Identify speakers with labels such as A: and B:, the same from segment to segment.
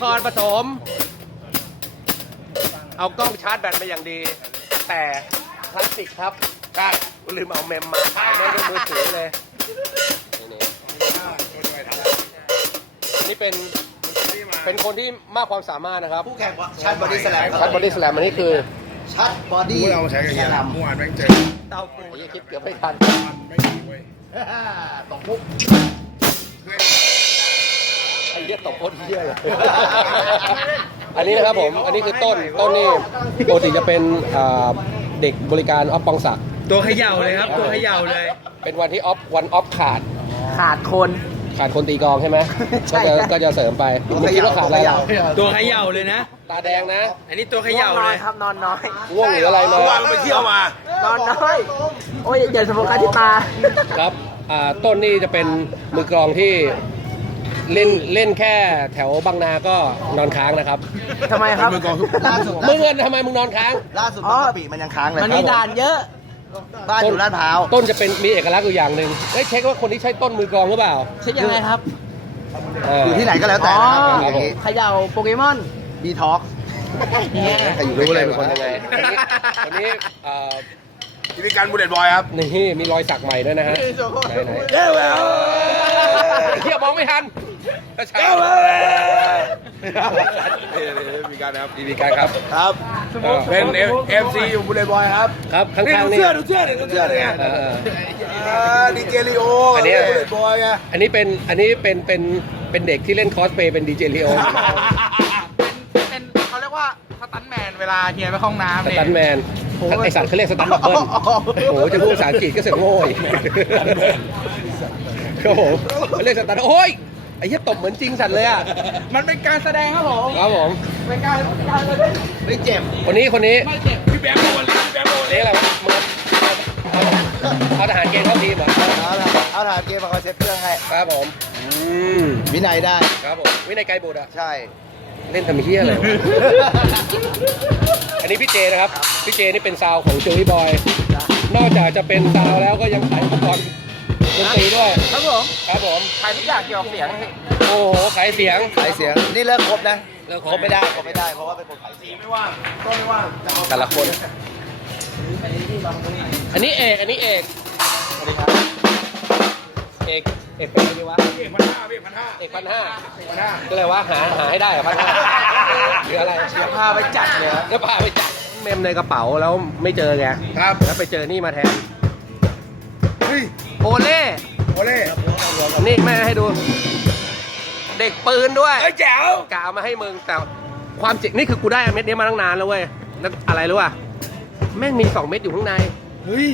A: ครปฐมเอากล้องชาร์จแบตมาอย่างดี แต่พลาสติกครับก็ลืมเอาเมมมาถ่ายได้ด้วยมือถือเลยนี่ๆอันนี้เป็นเป็นคนที่มากความสามารถนะครับ
B: ผู้แข่งชัดบอดี้สแลม
A: ชัดบอดี้สแลมอันนี้คือ
B: ชัดบอ
C: กู
B: ดี้
C: เอามาใช้กันเยอะเมื่อวานแม่งเจอ
B: เตาปู
A: โอ้ยคลิปเกือบไม่ทัน
C: มันไม่ดี เว้ย
B: ตกมุก
A: ไอ้เหี้ยตกโคตรเหี้ยเลย อันนี้นะครับผม อันนี้คือต้น ต้นนี่ปกติจะเป็นอ่าเด็กบริการออฟปองศักดิ์
D: ตัวเขย่าเลยครับ ตัวเขย่าเลย
A: เป็นวันที่ออฟวันออฟขาด
B: ขาดคน
A: ขาดคนตีกลองใช่ไหม
B: ใช่
A: ก็จะ
B: ครับ
A: ก็จะเสริมไปเมื่อกี้เราขาดอะไร
B: เขย่า
D: ตัวเขย่าเลยนะ
A: ตาแดงนะ
D: อันนี้ตัวเขย่า
B: น
D: เล
B: อน
D: ย
B: ครับนอนน้อย
A: ง่วงหรืออะไรมา
C: วานไปเที่ยวมา
B: นอนน้อย โอ้ยอย่าสมการที่ตา
A: ครับอ่าต้นนี่จะเป็นมือกลองที่ เล่นเล่นแค่แถวบางนาก็นอนค้างนะครับ
B: ทำไมครับ
C: มือกลองทุก
B: ล่าสุด
A: มึงเงินทำไมมึงนอนค้าง
B: ล่าสุดบางกะปิมันยังค้างเลย
E: มันมีด่านเยอะ
B: บ้านอยู่ลาดพร้าว
A: ต้นจะเป็นมีเอกลักษณ์อยู่อย่างหนึ่งเอ้ยเช็คว่าคนที่ใช้ต้นมือกลองหรือเปล่า
E: ใช่ยังไงครับ
A: เอ
B: ยู่ที่ไหนก็แล้วแต่นะครับ
E: อ๋อ
B: อย่างนี้
E: เขย่าโปเกมอน
B: บีท็อก
E: เนี่ย
B: ใครอยู่
A: รู้เลย
B: ใก
A: เป็นคน
B: ๆ
A: ยังไงวันนี้เอ่อ
C: กิจการบุลเลตบอยครับ
A: นี่มีรอยสักใหม่ด้วยนะฮะไหนไหนเย้แล้วเฮียมองไม่ทันช้าๆ
C: มีการนะครับ
A: ดีดีการครับ
C: ครับ
A: เออ
C: เป็นเอฟซีอยู่บุลเลตบอยครับ
A: ครับข้าง
C: นี่
A: ๆ
C: ดู
A: นี่
C: เสื้อดูเสื้อดูเสื้อเนี่ย
A: เออเออ
C: ดีเจลีโอ
A: อั
C: อั
A: นเนี้ย
C: บุลเลตบอยไง
A: อันนี้เป็นอันนี้เป็นเป็นเป็นเด็กที่เล่นคอสเพย์เป็นดีเจลีโอ
D: เป็นเขาเรียกว่า สตันแมนเวลาเฮียไปห้องน้ำ
A: ส
D: เนี่ย
A: ตันแมนไอสัตว์เขาเรียกสตันดับเบิ้ลโอ้โหจะพูดภาษาอังกฤษก็เสียงโง่อีกโอ้โหเขาเรียกสตันโอ้ยไอ้เหี้ยตบเหมือนจริงสัตว์เลยอะ
D: มันเป็นการแสดงครับผม
A: ครับผม
D: เป็นการการแสดง
B: ไม่เจ็บ
A: คนนี้คนนี้
D: ไม่เจ็บ
C: พี่แบมโดนเลยพี่แบมโดนเลย
A: นี่อะไรวะมึงเอาทหารเกณฑ์เข้าทีมเหรอ
B: เอาละเอาถามเกมมาคอยเซ็ตเครื่องให้
A: ครับผมอืม
B: วินัยได้
A: ครับผมวินัยไกรบุตรอะ
B: ใช่
A: เล่นทำเฮี้ยอะไรวะ อันนี้พี่เจนะครับ พี่เจนี่เป็นซาวของเชอรี่บอย นอกจากจะเป็นซาวแล้วก็ยังขายอุปกรณ์ดนตรีด้วย
D: ครับผม
A: ครับผม
D: ขายทุกอย่างเกี่ยวกับเสียง
A: โอ้โห ขายเสียง
B: ขายเสียง นี่เลิกครบนะ
A: เลิกครบ
B: ครบไม่ได้ครบไม่ได้ เพราะว่าเป็นคนขายเสียง
C: ไม่ว่างก็ไม่ว่างจะเอา
A: แต่ละคน อันนี้เอก อันนี้เอก เอก เอกเป็นอะไรดีวะ
C: เอกพันห้าพี่พันห้า
A: เอกพันห้า
C: เอกพันห้า
A: ก็เลยวะหาหาให้ได้เหรอพันห้าหรืออะไร
B: เดี๋ยวพาไปจัดเลยครับ
A: ก็พาไปจับเมมในกระเป๋าแล้วไม่เจอไง
C: ครับ
A: แล้วไปเจอนี่มาแทน
C: เฮ้ย
A: โอเล่
C: โอเล่
A: นี่แม่ให้ดู เด็กปืนด้วย
C: เฮ้ยแจ๋ว
A: กะเอามาให้มึงแต่ความจริงนี่คือกูได้เม็ดนี้มาตั้งนานแล้วเว้ยแล้วอะไรรู้ป่ะแม่งมีสองเม็ดอยู่ข้างใน
C: เฮ้ย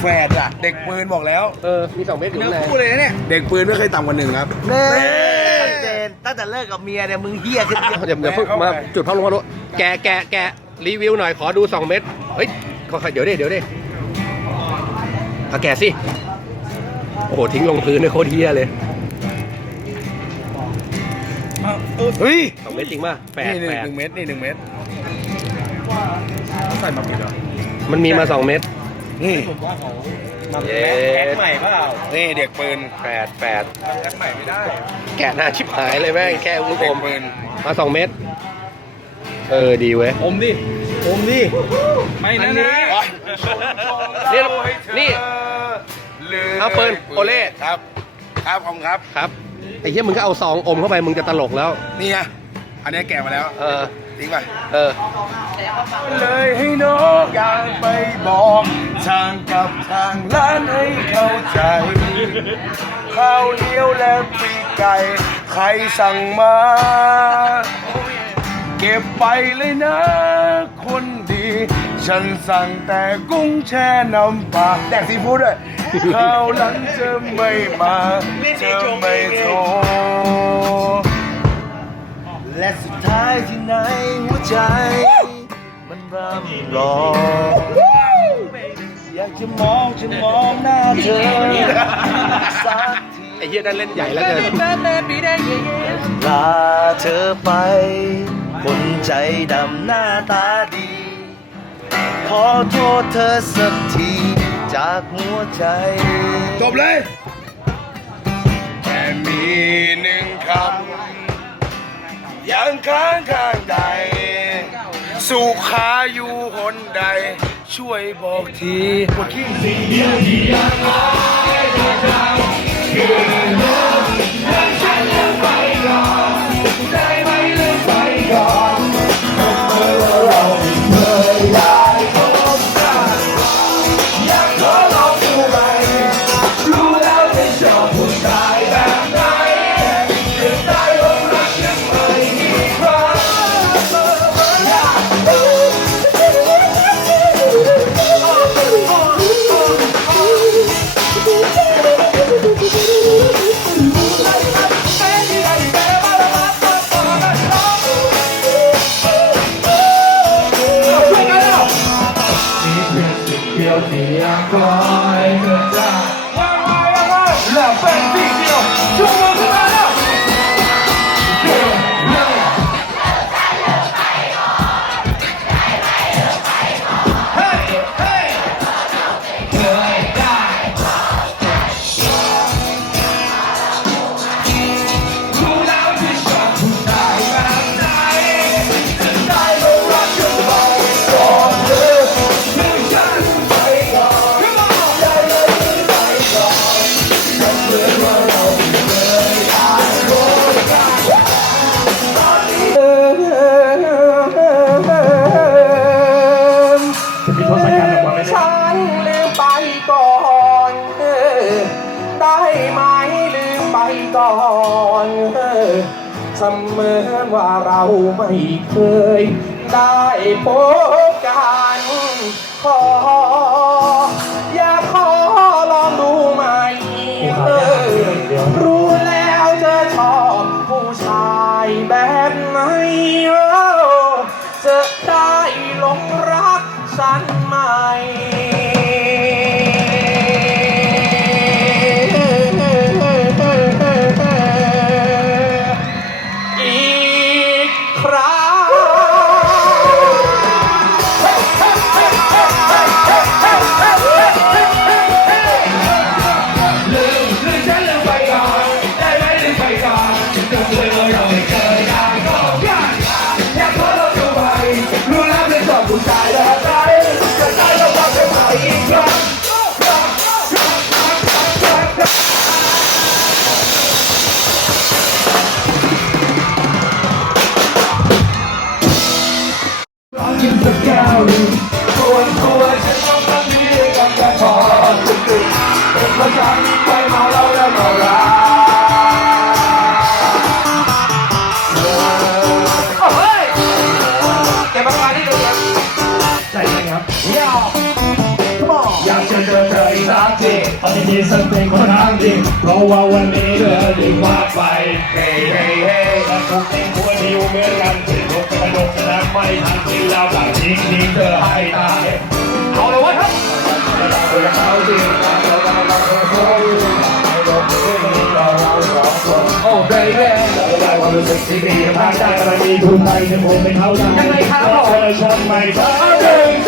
C: แฝดอะเด็กปืนบอกแล้ว
A: เออ มีสองเม็ดอยู่
C: เนื้อ
A: ข้างใน
C: คู่เลยนะเนี่ยเด็กปืนไม่เคยต่ำกว่าหนึ่งครับ
B: เน่ชัดเจนตั้งแต่เลิกกับเมียเนี่ยมึงเฮี้ยขึ้นเยอะ
A: เดี๋ยวเดี๋ยวเพิ่งมาจุดพัดลมพัดลมแกะแกะแกะรีวิวหน่อยขอดูสองเม็ดเฮ้ยขอขอเดี๋ยวดิเดี๋ยวดิเอาแกะสิ โอ้โห ทิ้งลงพื้นเลยโคตรเฮียเลย
C: เฮ้ย
A: สองเม็ดจริงป่ะแปด
C: นี่หนึ่ง
A: แปด
C: หนึ่งเม็ดนี่หนึ่งเม็ดใส่มาผิดเหรอ
A: มันมีมาสองเม็ด
C: นี่
A: เย้
C: นี่เด็กปืน
A: แปดแปด
C: แพ็คใหม่ไม่ได้
A: แกะหน้าชิบหายเลยแม่งแค่ลูก
C: เด็
A: อกม
C: ปืน
A: มาสองเม็ดเออดีเว้ย
D: อมดิอมดิไม่นะนะ
A: นี่นี่เอาปืนโอเล่
C: ครับ ครับขอบคุณครับ
A: ครับไอ้เหี้ยมึงก็เอาซองอมเข้าไปมึงจะตลกแล้ว
C: นี่ไง อันนี้แกะมาแล้ว
A: เออ
C: ทิ้งไป
A: เออ
C: เลยให้น้องอยากไปบอกทางกับทางร้านให้เข้าใจ ข้าวเหนียวและปีกไก่ ใครสั่งมา เก็บไปเลยนะ คนดี ฉันสั่งแต่กุ้งแช่น้ำปลาแดกซีฟู้ดด้วยข้าวหลังจะไม่มาจะไม่โทร
B: และสุดท้ายที่ไหนหัวใจ มันร่ำร้องอยากจะมองจะมองหน้าเธอสักที
A: ไอ้เหี้ยนั่นเล่นใหญ่แล้วเกิน
B: ลาเธอไป คนใจดำหน้าตาดี ขอโทษเธอสักทีจากหัวใจ
C: จบเลยา
A: งค้ ยังค้างข้างใด สุขาอยู่หนใด ช่วยบอกทีปวดขี้เดียวที่ยังไง ดียวชูมือขึ้นมาแล้ว
F: เสมือนว่าเราไม่เคย ได้พบกันขอ อยากจะเจอ
G: เธออีกสักทีตอนนี้สักเพลงคนทางดีเพราะว่าวันนี้เธอด้มากไปเฮ้เฮ้เฮ้และทุกสิ่ควรอยู่เหมือนกันที่รถกระโดดชนะไม่ทันที่เราหลังทิ้งทิ้งเธอให้ตายเอาเลยวะครับเราเขาสิเราเราเราเราโอ้เบบี้เราได้ความรู้สึกที่ดีมากได้กรณีทุนไทยจะคงเป็นเขาได้ยังไงครับเธอชนไม่ได้หนึ่งสอ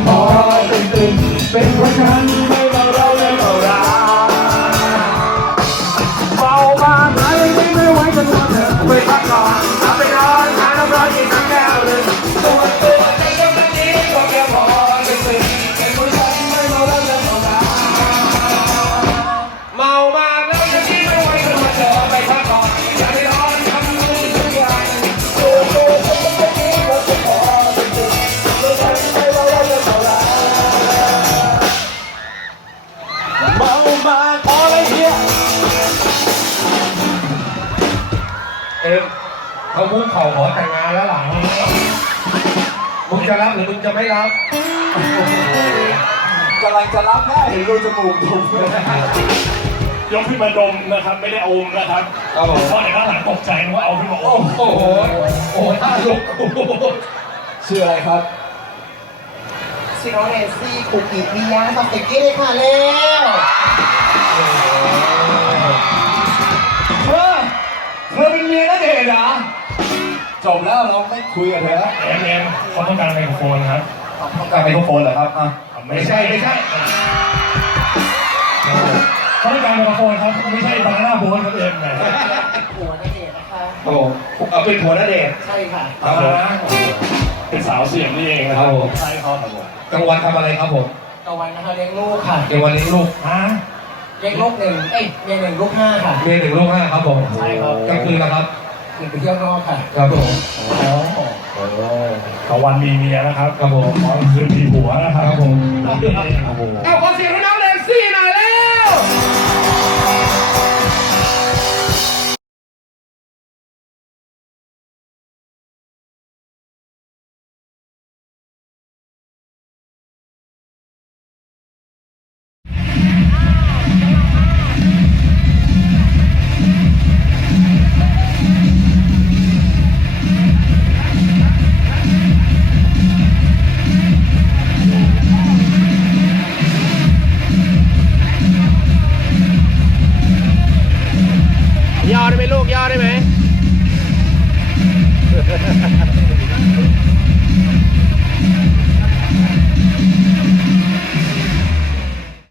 G: ื่าพุ่งเข่าขอแต่งงานแล้วหลังมึงจะรับหรือมึงจะไม่รับกำลังจะรับได้เห็นรูจมูกถูกยกขึ้นมาดมนะครับ ไม่ได้อมนะครับเพราะในข้างหลังตกใจนึกว่าเอาขึ้นมาอมโอ้โหโอ้โหท่าลุกชื่ออะไรครับ
E: ซิโนเนซี่คุกกี้มิยาสับเต็กกี้เลยค่ะเร็ว
F: จบแล้วเราไม่คุยกันเถอะ
G: เอ็มเอ็มเขาต้องการไมโครโฟนครับต้องการไมโครโฟนเหรอครับอะไม่ใช่ไม่ใช่เขาต้องการไมโครโฟนครับไม่ใช่บานาน่าโบ๊ทครับเอ็มแหม
E: หัวนั่นเองนะคะ
G: โอ้โหเอาเป็นหัวหน้าเดช
E: ใช่ค่ะ
G: ครับผมเป็นสาวเสียงนี่เองนะครับผมใช่ครับผม
A: กลางวันทำอะไรครับผม
E: ตะวันนะคะเลี้ยงลูกค่ะ
A: กลางวันเลี้ยงลูก
G: ฮะ
E: เลี้ยงลูกหนึ่งเอ้ยเมียหนึ่งลูกห้าค่ะ
A: เมียหนึ่งลูกห้าครับผม
E: ใช่ครับ
A: กลางคืนนะครับ
E: หนึ่งไปเที่ยวนอกค่ะ
A: ครับผม
G: กลางวันมีเมียนะครับ
A: ครับผม
G: กลางคืนมีผัวนะครับ
A: ครับผม
G: โอ้โห
A: เอาขอเสียงให้น้องแนน